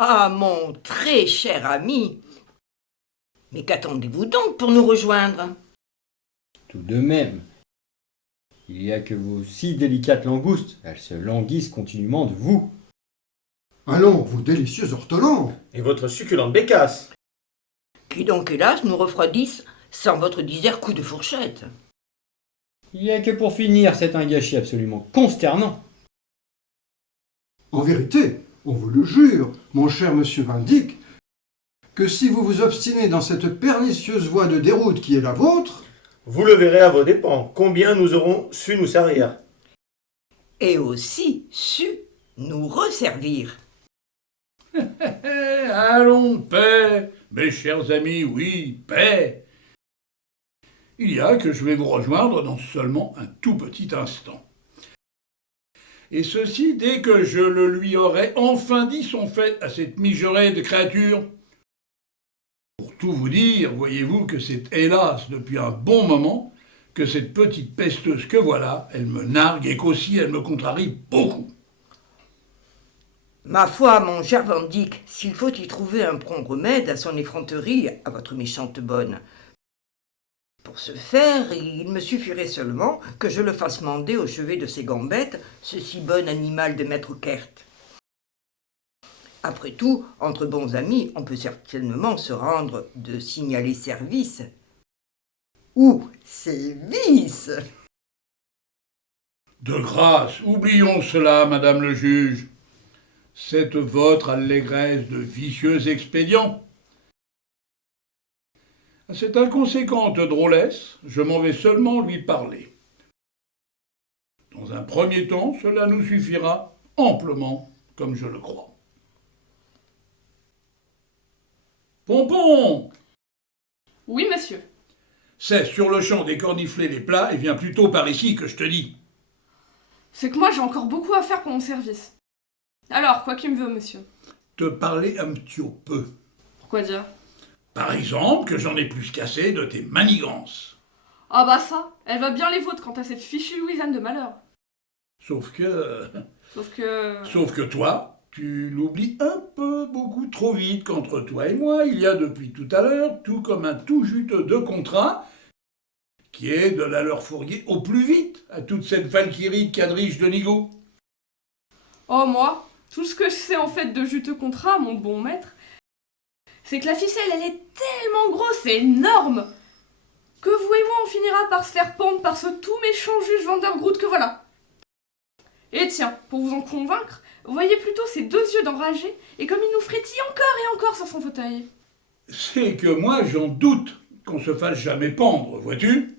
Ah, mon très cher ami, mais qu'attendez-vous donc pour nous rejoindre? Tout de même, il y a que vos si délicates langoustes, elles se languissent continuellement de vous. Allons, vous délicieux ortolans! Et votre succulente bécasse. Qui donc, hélas, nous refroidissent sans votre disert coup de fourchette. Il y a que pour finir, c'est un gâchis absolument consternant. En vérité, on vous le jure, mon cher monsieur Van Dyck, que si vous vous obstinez dans cette pernicieuse voie de déroute qui est la vôtre, Vous le verrez à vos dépens, combien nous aurons su nous servir. Et aussi su nous resservir. Allons, paix, mes chers amis, oui, paix. Il y a que je vais vous rejoindre dans seulement un tout petit instant. Et ceci dès que je le lui aurai enfin dit son fait à cette mijaurée de créature. Pour tout vous dire, voyez-vous que c'est hélas depuis un bon moment que cette petite pesteuse que voilà, elle me nargue et qu'aussi elle me contrarie beaucoup. Ma foi, mon cher Van Dyck, s'il faut y trouver un prompt remède à son effronterie, à votre méchante bonne. Pour ce faire, il me suffirait seulement que je le fasse mander au chevet de ses gambettes, ce si bon animal de maître Kert. Après tout, entre bons amis, on peut certainement se rendre de signaler service. Ou sévices. De grâce, oublions cela, madame le juge. Cette votre allégresse de vicieux expédients. À cette inconséquente drôlesse, je m'en vais seulement lui parler. Dans un premier temps, cela nous suffira amplement, comme je le crois. Pompon, Oui, monsieur. cesse sur le champ d'écornifler les plats et viens plutôt par ici que je te dis. C'est que moi, j'ai encore beaucoup à faire pour mon service. Alors, quoi qu'il me veut, monsieur? Te parler un petit peu. Pourquoi dire? Par exemple, que j'en ai plus qu'assez de tes manigances. Ah bah ça, elle va bien les vôtres quant à cette fichue Louisanne de malheur. Sauf que... Sauf que toi, tu l'oublies un peu beaucoup trop vite qu'entre toi et moi, il y a depuis tout à l'heure, tout comme un tout juteux de contrat, qui est de la leur fourguer au plus vite à toute cette valkyrie de quadrige de Nigo. Oh, moi, tout ce que je sais en fait de juteux contrat, mon bon maître, c'est que la ficelle, elle est tellement grosse et énorme que vous et moi, on finira par se faire pendre par ce tout méchant juge Vandergroot que voilà. Et tiens, pour vous en convaincre, voyez plutôt ses deux yeux d'enragé et comme il nous frétille encore et encore sur son fauteuil. C'est que moi, j'en doute qu'on se fasse jamais pendre, vois-tu?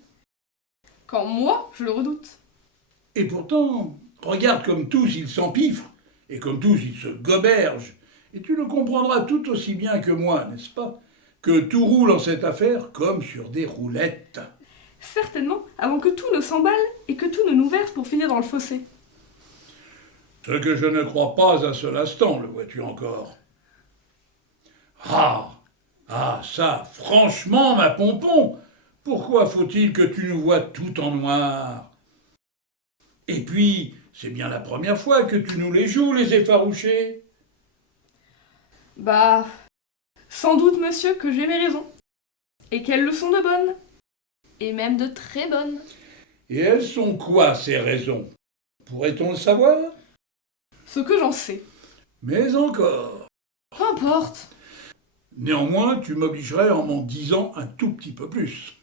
Quand moi, je le redoute. Et pourtant, regarde comme tous ils s'empiffrent, et comme tous ils se gobergent, et tu le comprendras tout aussi bien que moi, n'est-ce pas, que tout roule en cette affaire comme sur des roulettes. Certainement, avant que tout ne s'emballe et que tout ne nous verse pour finir dans le fossé. Ce que je ne crois pas un seul instant, le vois-tu encore. Ça, franchement, ma Pompon, pourquoi faut-il que tu nous vois tout en noir? Et puis, c'est bien la première fois que tu nous les joues, les effarouchés. Bah, sans doute, monsieur, que j'ai mes raisons. Et qu'elles le sont de bonnes. Et même de très bonnes. Et elles sont quoi, ces raisons? Pourrait-on le savoir? Ce que j'en sais. Mais encore. Qu'importe. Néanmoins, tu m'obligerais en m'en disant un tout petit peu plus.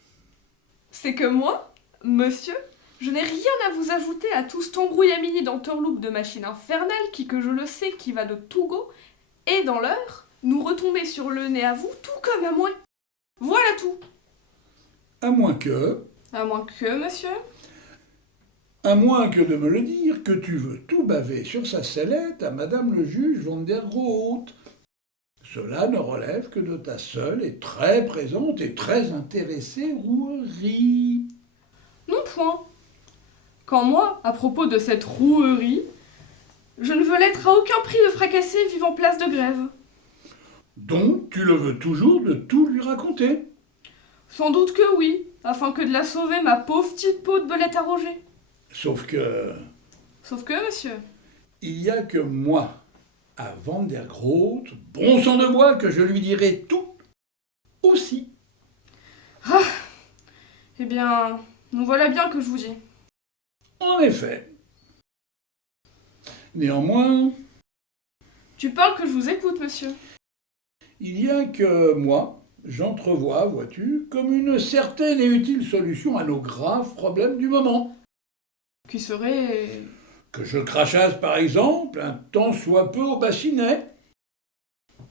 C'est que moi, monsieur, je n'ai rien à vous ajouter à tout cet embrouillamini d'entourloupe de machine infernale qui, que je le sais, qui va de Tougo, et dans l'heure, nous retomber sur le nez à vous tout comme à moi. Voilà tout. À moins que... À moins que, monsieur. À moins que de me le dire que tu veux tout baver sur sa sellette à madame le juge Vandergroot. Cela ne relève que de ta seule et très présente et très intéressée rouerie. Non point. Quand moi, à propos de cette rouerie, je ne veux l'être à aucun prix de fracasser vivant place de grève. Donc tu le veux toujours de tout lui raconter? Sans doute que oui, afin que de la sauver ma pauvre petite peau de belette à Sauf que... Sauf que, monsieur, il y a que moi à Van der Groot, bon sang de bois, que je lui dirai tout aussi. Eh bien, nous voilà bien que je vous dis. En effet. Néanmoins, Tu parles que je vous écoute, monsieur. il y a que moi, j'entrevois, vois-tu, comme une certaine et utile solution à nos graves problèmes du moment. Qui serait... Que je crachasse, par exemple, un tant soit peu au bassinet,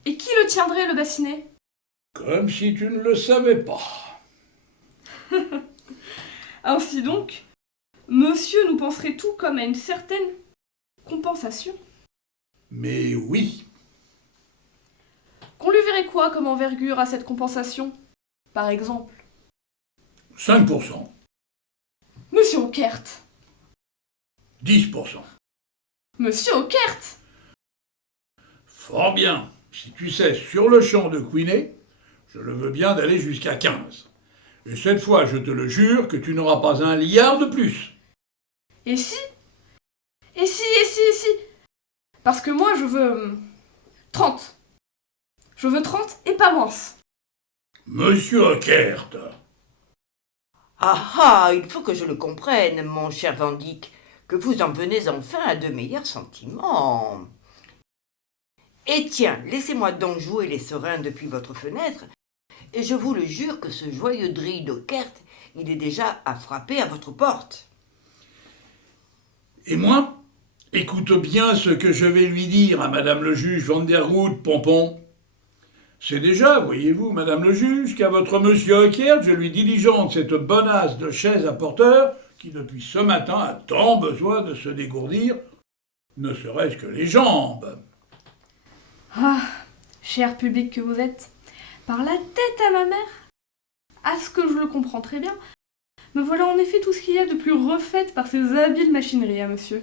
Et qui le tiendrait, le bassinet? comme si tu ne le savais pas. Ainsi donc, monsieur nous penserait tout comme à une certaine compensation. Mais oui, Qu'on lui verrait quoi comme envergure à cette compensation, par exemple? 5%, Monsieur Ockert! 10%. Monsieur Ockert! Fort bien, si tu sais sur le champ de couiner, je le veux bien d'aller jusqu'à 15. Et cette fois, je te le jure, que tu n'auras pas un liard de plus. Et si? Et si? Parce que moi, je veux... 30. Je veux 30 et pas moins. Monsieur Ockert, Ah, il faut que je le comprenne, mon cher Van Dyck, que vous en venez enfin à de meilleurs sentiments. Et tiens, laissez-moi donc jouer les serins depuis votre fenêtre, et je vous le jure que ce joyeux drille d'Ockert, il est déjà à frapper à votre porte. et moi, écoute bien ce que je vais lui dire à Madame le juge Van der Groot, Pompon. C'est déjà, voyez-vous, Madame le juge, qu'à votre monsieur Ockert, je lui diligente cette bonasse de chaise à porteur qui, depuis ce matin, a tant besoin de se dégourdir, ne serait-ce que les jambes. Ah, cher public que vous êtes, par la tête à ma mère, à ce que je le comprends très bien, me voilà en effet tout ce qu'il y a de plus refait par ces habiles machineries à monsieur.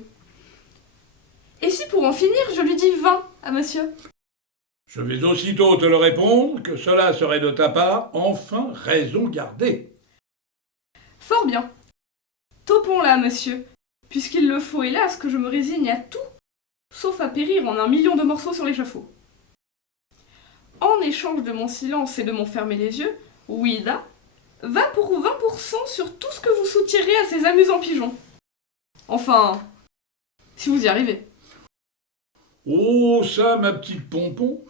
Et si pour en finir, je lui dis 20 à monsieur? Je vais aussitôt te le répondre que cela serait de ta part enfin raison gardée. Fort bien. Topons là, monsieur, puisqu'il le faut, hélas, que je me résigne à tout, sauf à périr en 1 million de morceaux sur l'échafaud. En échange de mon silence et de mon fermer les yeux, Ouida va pour 20% sur tout ce que vous soutirez à ces amusants pigeons. Enfin, si vous y arrivez. Oh, ça, ma petite Pompon,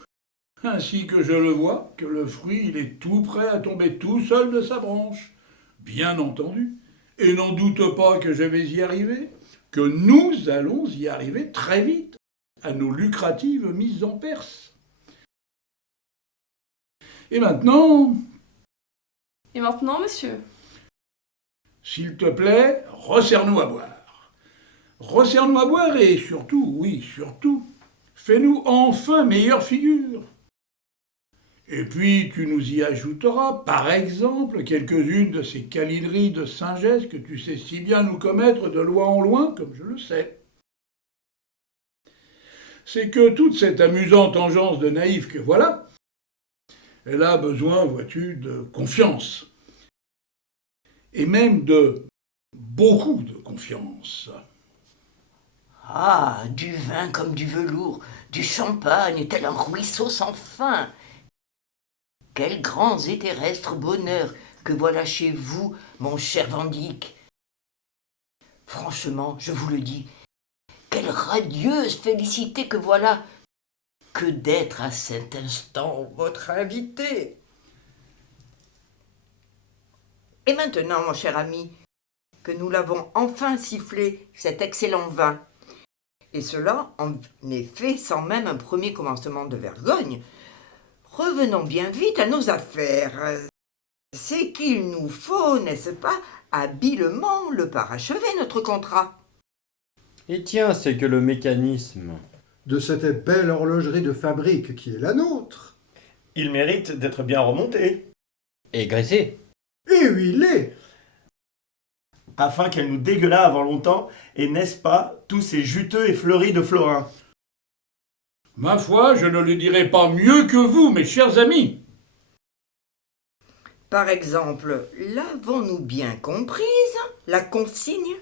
ainsi que je le vois, que le fruit, il est tout prêt à tomber tout seul de sa branche. Bien entendu. Et n'en doute pas que je vais y arriver, que nous allons y arriver très vite, à nos lucratives mises en Perse. Et maintenant, monsieur? s'il te plaît, resserre-nous à boire. Resserre-nous à boire et surtout, oui, surtout, fais-nous enfin meilleure figure. Et puis tu nous y ajouteras, par exemple, quelques-unes de ces câlineries de singesse que tu sais si bien nous commettre de loin en loin, comme je le sais. C'est que toute cette amusante engeance de naïf que voilà, elle a besoin, vois-tu, de confiance. Et même de beaucoup de confiance. Ah, du vin comme du velours, du champagne tel un ruisseau sans fin. Quels grands et terrestres bonheurs que voilà chez vous, mon cher Van Dyck. Franchement, je vous le dis, quelle radieuse félicité que voilà que d'être à cet instant votre invité. Et maintenant, mon cher ami, que nous l'avons enfin sifflé, cet excellent vin, et cela, en effet, sans même un premier commencement de vergogne, revenons bien vite à nos affaires. C'est qu'il nous faut, n'est-ce pas, habilement le parachever, notre contrat. Et tiens, c'est que le mécanisme. De cette belle horlogerie de fabrique qui est la nôtre. Il mérite d'être bien remonté, Et graissé. Et huilé. afin qu'elle nous dégueulât avant longtemps, et n'est-ce pas tous ces juteux et fleuris de florins. Ma foi, je ne le dirai pas mieux que vous, mes chers amis. Par exemple, l'avons-nous bien comprise, la consigne?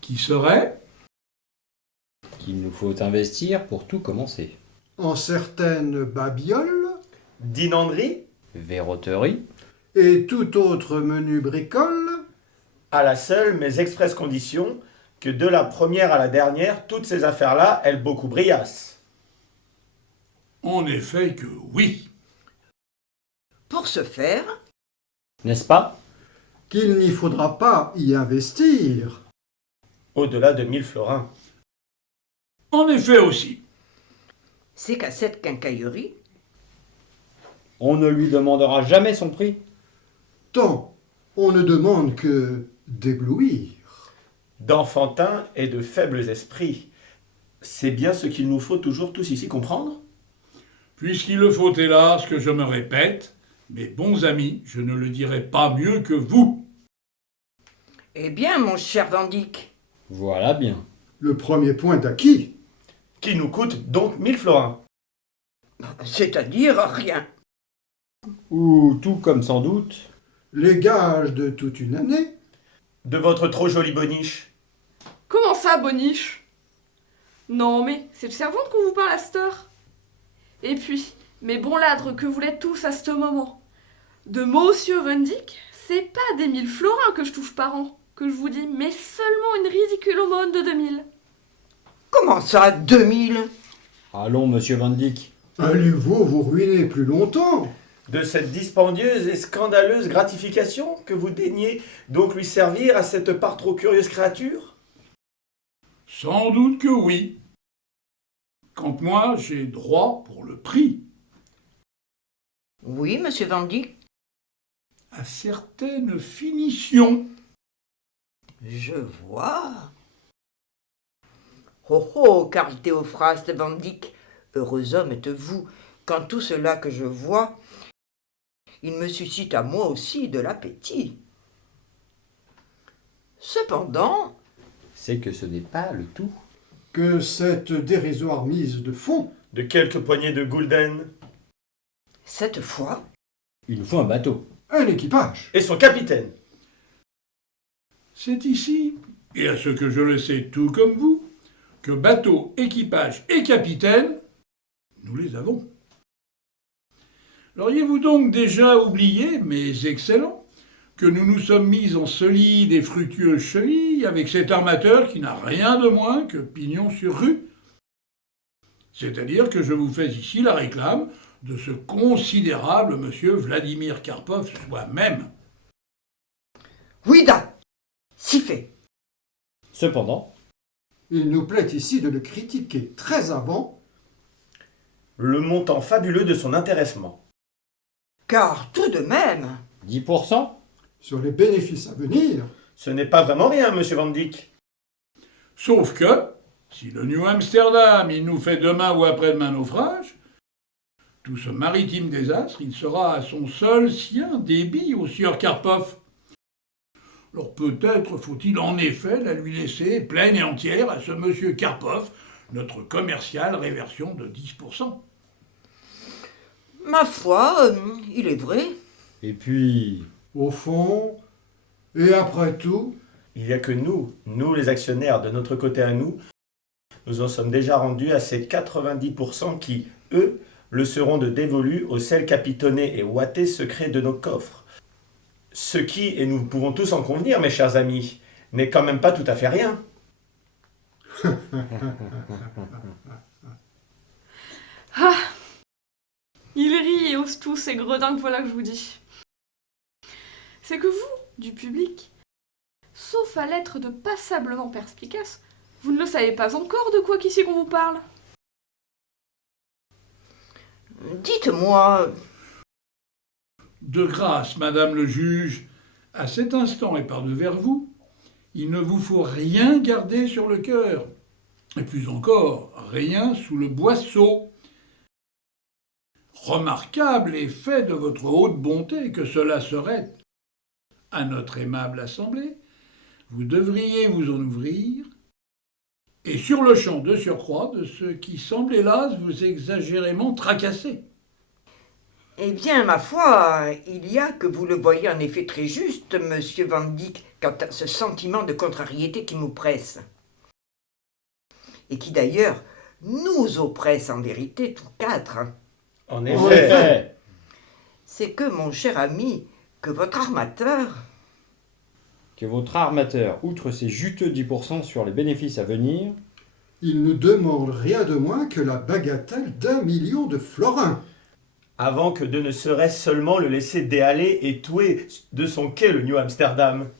Qui serait? qu'il nous faut investir pour tout commencer. En certaines babioles Dinanderie, Verroterie, et tout autre menu bricole, à la seule mais expresse condition que de la première à la dernière, toutes ces affaires-là, elles beaucoup brillassent. En effet que oui. Pour ce faire, n'est-ce pas? qu'il n'y faudra pas y investir. Au-delà de 1000 florins. En effet aussi. c'est qu'à cette quincaillerie, On ne lui demandera jamais son prix. Tant on ne demande que d'éblouir. D'enfantins et de faibles esprits. C'est bien ce qu'il nous faut toujours tous ici comprendre? Puisqu'il le faut, hélas, que je me répète, mes bons amis, je ne le dirai pas mieux que vous. eh bien, mon cher Van Dyck, Voilà bien. Le premier point acquis. Qui nous coûte donc 1000 florins. c'est-à-dire rien. Ou tout comme sans doute. Les gages de toute une année. De votre trop jolie boniche. Comment ça, boniche? Non, mais c'est de servante qu'on vous parle à cette heure. Et puis, mes bons ladres que vous l'êtes tous à ce moment, de Monsieur Van Dyck, c'est pas des 1000 florins que je touche par an, que je vous dis, mais seulement une ridicule aumône de 2000. Comment ça, 2000? Allons, monsieur Van Dyck. Allez-vous vous ruiner plus longtemps? De cette dispendieuse et scandaleuse gratification que vous daignez donc lui servir à cette part trop curieuse créature? Sans doute que oui. Quant à moi, j'ai droit pour le prix Oui, monsieur Van Dyck, à certaines finitions. je vois. Oh oh, Karl Théophraste Van Dyck, heureux homme êtes-vous, quand tout cela que je vois, il me suscite à moi aussi de l'appétit. Cependant, C'est que ce n'est pas le tout. Que cette dérisoire mise de fonds. De quelques poignées de gulden. cette fois, Il nous faut un bateau. Un équipage. Et son capitaine. C'est ici, et à ce que je le sais tout comme vous, que bateau, équipage et capitaine, nous les avons. L'auriez-vous donc déjà oublié, mes excellents, que nous nous sommes mis en solides et fructueuses chevilles avec cet armateur qui n'a rien de moins que pignon sur rue? C'est-à-dire que je vous fais ici la réclame de ce considérable monsieur Vladimir Karpov soi-même. oui da, si fait. Cependant, Il nous plaît ici de le critiquer très avant. Le montant fabuleux de son intéressement. Car tout de même, 10%? Sur les bénéfices à venir. Ce n'est pas vraiment rien, monsieur Van Dyck. Sauf que, si le New Amsterdam, il nous fait demain ou après-demain naufrage, tout ce maritime désastre, il sera à son seul sien débit au sieur Karpov. Alors peut-être faut-il en effet la lui laisser pleine et entière à ce monsieur Karpov, notre commercial réversion de 10%. ma foi, il est vrai. Et puis, Au fond, et après tout, Il n'y a que nous les actionnaires, de notre côté à nous, nous en sommes déjà rendus à ces 90% qui, eux, le seront de dévolus au sel capitonné et ouaté secret de nos coffres. Ce qui, et nous pouvons tous en convenir, mes chers amis, n'est quand même pas tout à fait rien. Ah! Il rit et hausse tous ces gredins que voilà que je vous dis. C'est que vous, du public, sauf à l'être de passablement perspicace, vous ne le savez pas encore de quoi qu'ici qu'on vous parle. Dites-moi, De grâce, madame le juge, à cet instant et par-devers vous, il ne vous faut rien garder sur le cœur, et plus encore, rien sous le boisseau. Remarquable effet de votre haute bonté que cela serait à notre aimable assemblée, vous devriez vous en ouvrir, et sur le champ de surcroît de ce qui semble hélas vous exagérément tracasser. eh bien, ma foi, il y a que vous le voyez en effet très juste, monsieur Van Dyck, quant à ce sentiment de contrariété qui nous presse. et qui d'ailleurs nous oppresse en vérité tous quatre, hein. En En effet, effet. C'est que, mon cher ami, que votre armateur... Que votre armateur, outre ses juteux 10% sur les bénéfices à venir, Il ne demande rien de moins que la bagatelle d'1 million de florins. avant que de ne serait-ce seulement le laisser déhaler et touer de son quai le New Amsterdam.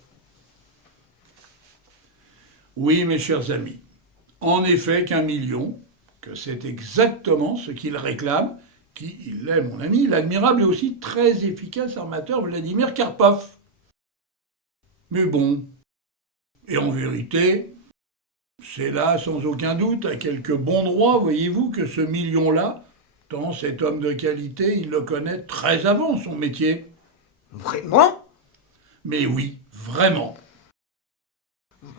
Oui, mes chers amis, en effet qu'1 million, que c'est exactement ce qu'il réclame, qui, il est mon ami, l'admirable et aussi très efficace armateur Vladimir Karpov. Mais bon, et en vérité, c'est là sans aucun doute à quelque bon droit, voyez-vous, que ce million-là, tant cet homme de qualité, il le connaît très avant son métier. Vraiment? Mais oui, vraiment.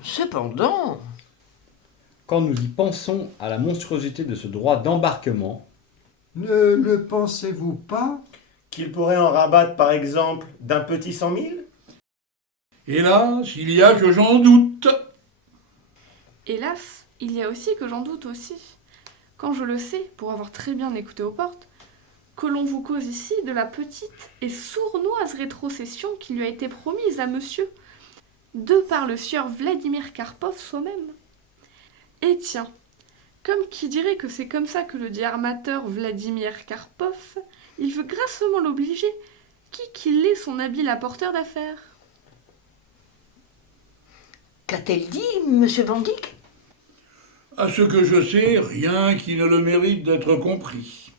Cependant... quand nous y pensons à la monstruosité de ce droit d'embarquement, Ne le pensez-vous pas? Qu'il pourrait en rabattre par exemple d'un petit 100 000 ? Hélas, il y a que j'en doute. Hélas, il y a aussi que j'en doute aussi. Quand je le sais, pour avoir très bien écouté aux portes, que l'on vous cause ici de la petite et sournoise rétrocession qui lui a été promise à monsieur, de par le sieur Vladimir Karpov soi-même. Et tiens, comme qui dirait que c'est comme ça que le dit armateur Vladimir Karpov, il veut grassement l'obliger, qui qu'il est son habile apporteur d'affaires. Qu'a-t-elle dit, monsieur Van Dyck? À ce que je sais, rien qui ne le mérite d'être compris.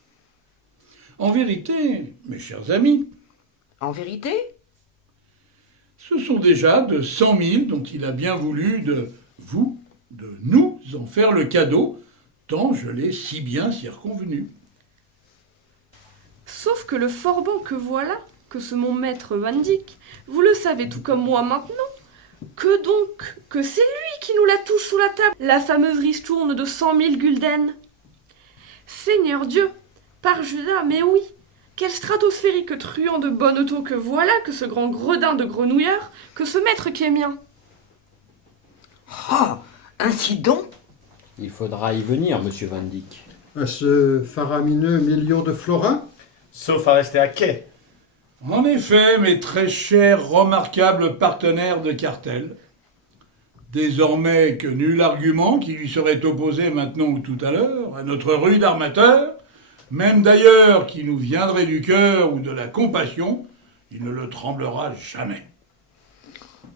En vérité, mes chers amis, En vérité? ce sont déjà de 100 000 dont il a bien voulu de nous en faire le cadeau, tant je l'ai si bien circonvenu. Sauf que le fort bon que voilà, que ce mon maître Van Dyck, vous le savez tout comme moi maintenant, que donc, que c'est lui qui nous la touche sous la table, la fameuse ristourne de 100 000 gulden. Seigneur Dieu, par Judas, mais oui, quel stratosphérique truand de bonne taux que voilà, que ce grand gredin de grenouilleur, que ce maître qui est mien. Ah, ainsi donc? il faudra y venir, monsieur Van Dyck. À ce faramineux million de florins? Sauf à rester à quai. En effet, mes très chers, remarquables partenaires de cartel, désormais que nul argument qui lui serait opposé maintenant ou tout à l'heure à notre rude armateur, même d'ailleurs qui nous viendrait du cœur ou de la compassion, il ne le tremblera jamais.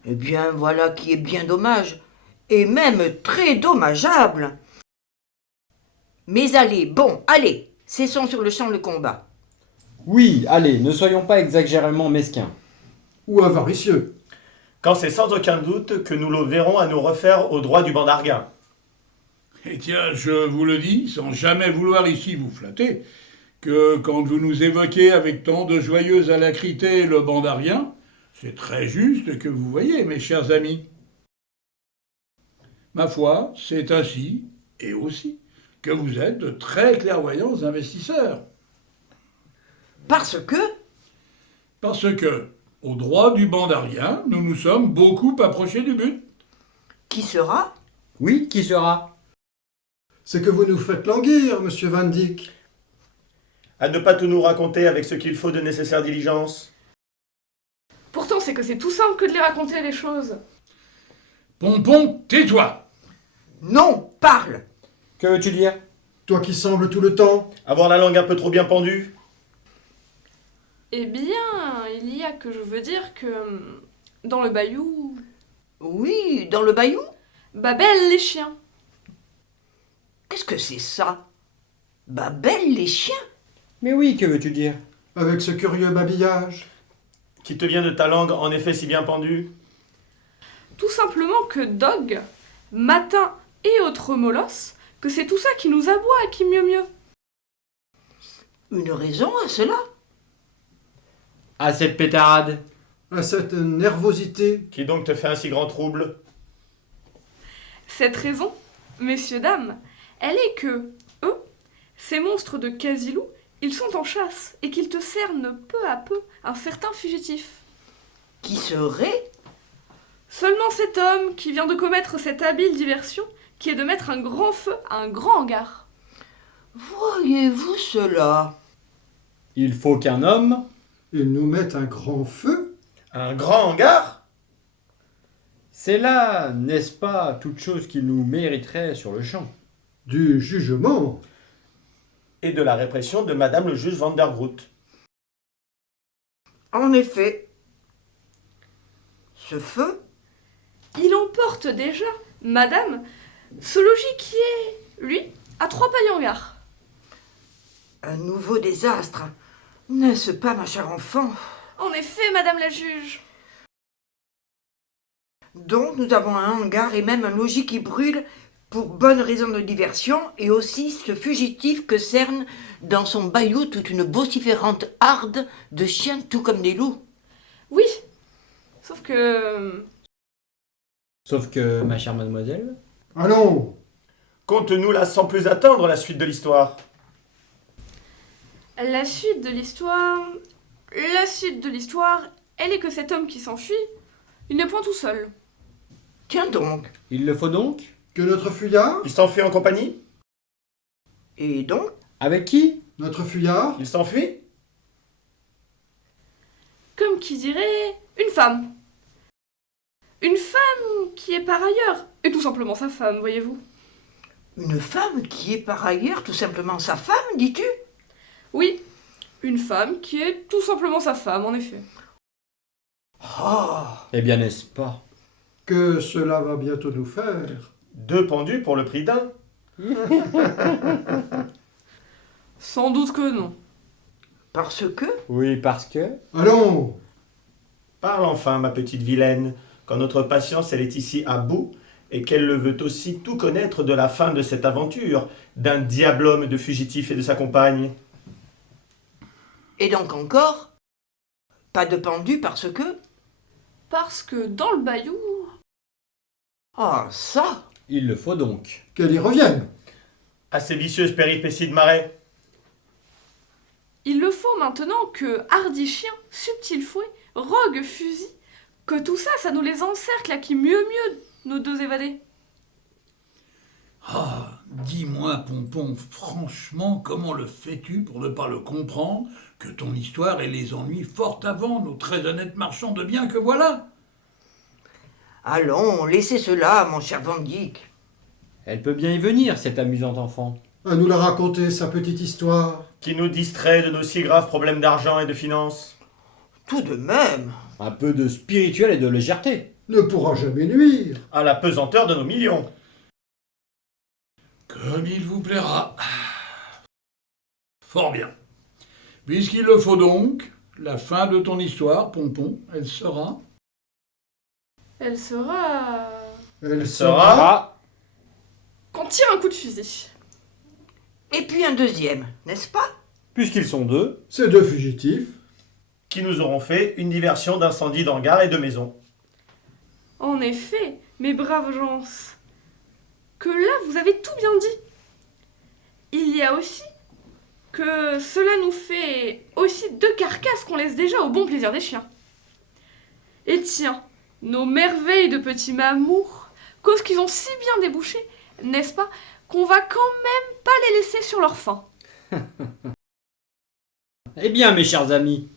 Eh bien, voilà qui est bien dommage, et même très dommageable. Mais allez, cessons sur le champ le combat. Oui, allez, ne soyons pas exagérément mesquins. Ou avaricieux? Quand c'est sans aucun doute que nous le verrons à nous refaire au droit du banc d'Arguin. Et tiens, je vous le dis, sans jamais vouloir ici vous flatter, que quand vous nous évoquez avec tant de joyeuse alacrité le banc d'Arien, c'est très juste que vous voyez, mes chers amis. Ma foi, c'est ainsi, et aussi, que vous êtes de très clairvoyants investisseurs. Parce que... Parce que, au droit du banc d'Arien, nous nous sommes beaucoup approchés du but. Qui sera? Oui, qui sera? C'est que vous nous faites languir, monsieur Van Dyck. À ne pas tout nous raconter avec ce qu'il faut de nécessaire diligence. Pourtant, c'est que c'est tout simple que de les raconter les choses. Pompon, tais-toi! Non, parle! Que veux-tu dire? Toi qui sembles tout le temps. Avoir la langue un peu trop bien pendue. Eh bien, il y a que je veux dire que dans le bayou, Oui, dans le bayou? Babel les chiens. Qu'est-ce que c'est ça? Babel les chiens? Mais oui, que veux-tu dire? Avec ce curieux babillage. Qui te vient de ta langue en effet si bien pendue. Tout simplement que Dog, Matin et autres molosses, que c'est tout ça qui nous aboie, qui mieux. Une raison à cela? À cette pétarade. À cette nervosité. Qui donc te fait un si grand trouble? Cette raison, messieurs, dames, elle est que, eux, ces monstres de Casilou, ils sont en chasse et qu'ils te cernent peu à peu un certain fugitif. Qui serait? Seulement cet homme qui vient de commettre cette habile diversion, qui est de mettre un grand feu à un grand hangar. Voyez-vous cela? Il faut qu'un homme... Ils nous mettent un grand feu? Un grand hangar? C'est là, n'est-ce pas, toute chose qui nous mériterait sur le champ. Du jugement? Et de la répression de Madame le juge Vandergroot. En effet, ce feu, Il emporte déjà, madame, ce logis qui est, lui, à 3 paliers hangars. un nouveau désastre, n'est-ce pas, ma chère enfant? En effet, madame la juge. Donc nous avons un hangar et même un logis qui brûle pour bonne raison de diversion, et aussi ce fugitif que cerne dans son bayou toute une vociférante harde de chiens tout comme des loups. Oui, sauf que... Sauf que, ma chère mademoiselle... Allons! Conte-nous là sans plus attendre la suite de l'histoire. La suite de l'histoire... La suite de l'histoire, elle est que cet homme qui s'enfuit, il n'est point tout seul. Tiens donc, Il le faut donc? Que notre fuyard? Il s'enfuit en compagnie? et donc, Avec qui? Notre fuyard? Il s'enfuit? Comme qui dirait, une femme. Une femme qui est par ailleurs, et tout simplement sa femme, voyez-vous. une femme qui est par ailleurs tout simplement sa femme, dis-tu? Oui, une femme qui est tout simplement sa femme, en effet. Oh, Eh bien, n'est-ce pas? Que cela va bientôt nous faire. 2 pendus pour le prix d'un. Sans doute que non. parce que, Oui, parce que... Allons! Parle enfin, ma petite vilaine, quand notre patience elle est ici à bout, et qu'elle le veut aussi tout connaître de la fin de cette aventure, d'un diable homme de fugitif et de sa compagne. et donc encore, pas de pendu parce que, Parce que dans le bayou... ah ça, Il le faut donc. Qu'elle y revienne! À ces vicieuses péripéties de marais. Il le faut maintenant que hardi chien, subtil fouet, rogue fusil, que tout ça, ça nous les encercle à qui mieux, nos 2 évadés. Ah, dis-moi, Pompon, franchement, comment le fais-tu pour ne pas le comprendre que ton histoire et les ennuis fort avant nos très honnêtes marchands de biens que voilà? allons, laissez cela, mon cher Van Dyck. Elle peut bien y venir, cette amusante enfant. À nous la raconter, sa petite histoire. Qui nous distrait de nos si graves problèmes d'argent et de finances. Tout de même, Un peu de spirituel et de légèreté. Ne pourra jamais nuire. À la pesanteur de nos millions. Comme il vous plaira. Fort bien. Puisqu'il le faut donc, la fin de ton histoire, Pompon, elle sera... Elle sera... Elle sera- Ah! Qu'on tire un coup de fusil. et puis un deuxième, n'est-ce pas? Puisqu'ils sont 2, Ces 2 fugitifs. Qui nous auront fait une diversion d'incendie d'hangars et de maisons. En effet, mes braves gens, que là, vous avez tout bien dit. Il y a aussi que cela nous fait aussi 2 carcasses qu'on laisse déjà au bon plaisir des chiens. Et tiens, nos merveilles de petits mamours, cause qu'ils ont si bien débouché, n'est-ce pas, qu'on va quand même pas les laisser sur leur faim. Eh bien, mes chers amis,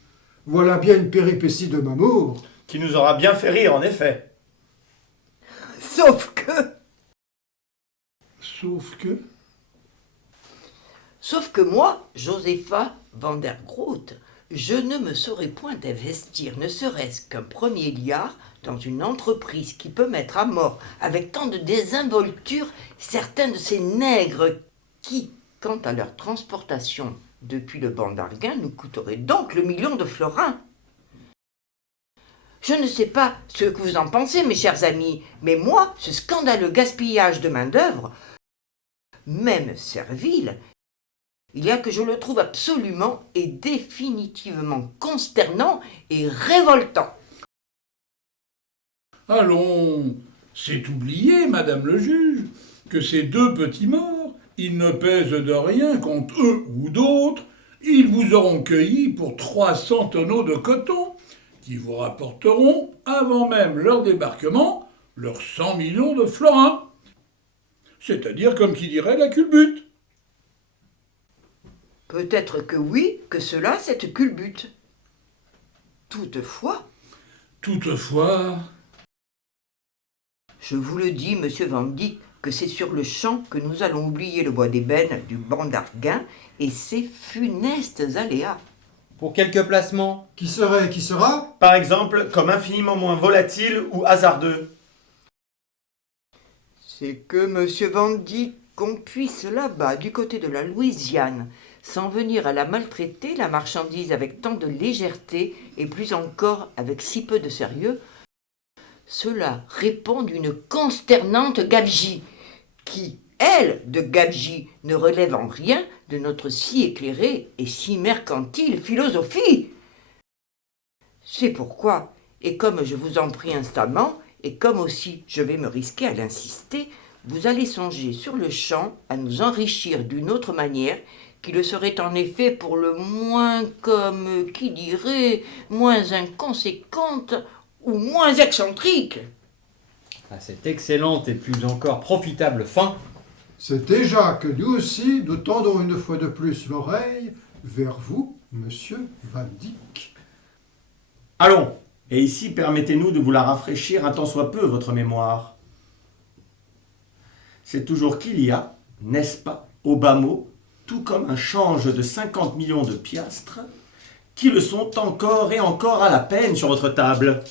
Voilà bien une péripétie de Mamour. Qui nous aura bien fait rire, en effet. Sauf que, Sauf que... sauf que moi, Josepha Vandergroot, je ne me saurais point investir, ne serait-ce qu'un premier liard, dans une entreprise qui peut mettre à mort, avec tant de désinvolture, certains de ces nègres qui, quant à leur transportation depuis le banc d'Arguin, nous coûteraient donc le million de florins. Je ne sais pas ce que vous en pensez, mes chers amis, mais moi, ce scandaleux gaspillage de main-d'œuvre, même servile, il y a que je le trouve absolument et définitivement consternant et révoltant. Allons, c'est oublié, madame le juge, que ces 2 petits morts, ils ne pèsent de rien contre eux ou d'autres, ils vous auront cueilli pour 300 tonneaux de coton, qui vous rapporteront, avant même leur débarquement, leurs 100 millions de florins. c'est-à-dire comme qui dirait la culbute. Peut-être que oui, que cela, cette culbute. Toutefois, Toutefois, je vous le dis, monsieur Van Dyck, que c'est sur le champ que nous allons oublier le bois d'ébène du banc d'Arguin et ses funestes aléas. Pour quelques placements, Qui serait, qui sera? Par exemple, comme infiniment moins volatile ou hasardeux. C'est que monsieur Van Dyck, qu'on puisse là-bas, du côté de la Louisiane, sans venir à la maltraiter, la marchandise avec tant de légèreté et plus encore avec si peu de sérieux, cela répond d'une consternante gabegie, qui, elle, de gabegie, ne relève en rien de notre si éclairée et si mercantile philosophie. C'est pourquoi, et comme je vous en prie instamment, et comme aussi je vais me risquer à l'insister, vous allez songer sur le champ à nous enrichir d'une autre manière, qui le serait en effet pour le moins comme, qui dirait, moins inconséquente ou moins excentrique. à cette excellente et plus encore profitable fin, C'est déjà que nous aussi, nous tendons une fois de plus l'oreille vers vous, monsieur Van Dyck. Allons, et ici permettez-nous de vous la rafraîchir un tant soit peu, votre mémoire. C'est toujours qu'il y a, n'est-ce pas, au bas mot, tout comme un change de 50 millions de piastres, qui le sont encore et encore à la peine sur votre table.